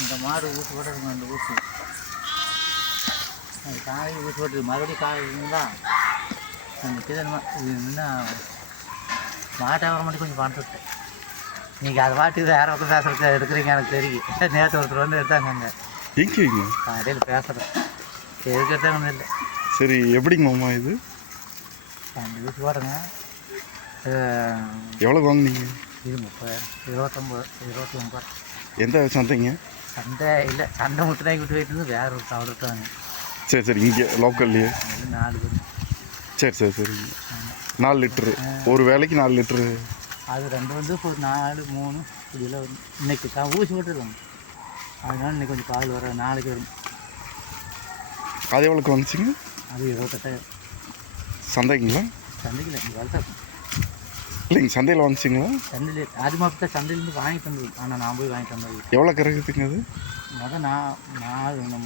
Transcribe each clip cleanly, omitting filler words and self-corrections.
இந்த மாடு ஊசி போட்டுருங்க, அந்த ஊசி அது காலையில் ஊசி போட்டுருக்கு. மறுபடியும் காலையிலங்களா இது என்ன மாட்டை வர மட்டும் கொஞ்சம் பண்ணிட்டேன். நீங்கள் அதை பாட்டுக்கு யாரோ பக்கம் பேசுறது எடுக்கிறீங்க எனக்கு தெரியும். நேற்று ஒருத்தர் வந்து எடுத்தாங்க அங்கே எங்கேங்க கடையில் பேசுகிறேன். எதுக்கு எடுத்தாங்க ஒன்றும் இல்லை. சரி, எப்படிங்க மாமா இது? அந்த ஊசி போடுறேங்க. எவ்வளோ வாங்குனீங்க? இது 30, 29, 29. எந்த சந்தைங்க? சந்தை இல்லை, சந்தை முத்துனாக்கி விட்டு போயிட்டு இருந்து வேற ஒரு தவறு விட்டாங்க. சரி சரி, இங்கே லோக்கல்லையே. 4 பேர். சரி சரி சரிங்க. 4 லிட்டரு ஒரு வேலைக்கு 4 லிட்டரு. அது 2 வந்து ஒரு 4, 3 இப்படிலாம் வரும். இன்னைக்கு ஊசி போட்டுருக்காங்க, அதனால இன்னைக்கு கொஞ்சம் பால் வர, நாளைக்கு வரும். அது எவ்வளோக்கு வந்துச்சுங்க? அது 28,000. சந்தைங்களா? சந்தைக்கு இல்லை, இங்கே வளர்த்தா இல்லைங்க, சந்தையில் வந்துச்சிங்களா? சந்தையில் அது மட்டும் சந்தையிலேருந்து வாங்கிட்டு வந்தது. ஆனால் நான் போய் வாங்கிட்டு வந்தது. எவ்வளோ கறக்குதுங்க அது? நான்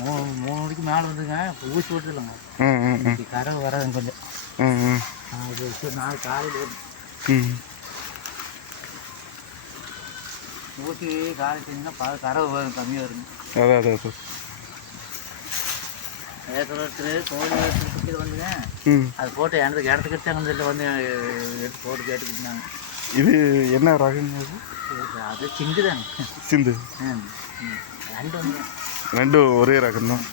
3 மணிக்கு மேலே வந்துங்க. இப்போ ஊசி போட்டு இல்லைங்க. கரை வராதுங்க கொஞ்சம். அது நாள் காலையில் வரும். ஊசி காலையில் செஞ்சுன்னா கரை வரும், கம்மியாக வருங்க. அதான் ஒருத்தர் கோழி எடுத்துக்கிட்டு வந்துங்க. அது போட்டு இடத்துக்கு எடுத்தாங்க, இதில் வந்து எடுத்து போட்டு கேட்டுக்கிட்டாங்க. இது என்ன ரகங்க? அது சிந்து தாங்க. சிந்து. 2 வந்து 2 ஒரே ரகம் தான்.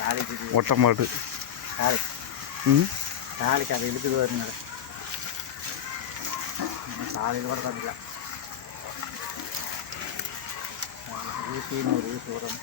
தாலிக்கு ஒட்டை மாடு. தாலிக்கு அதை இழுத்துட்டு வருங்க. காலையில் கூட பார்த்துக்கலாம். ஊசி 100 ஊசி வரும்.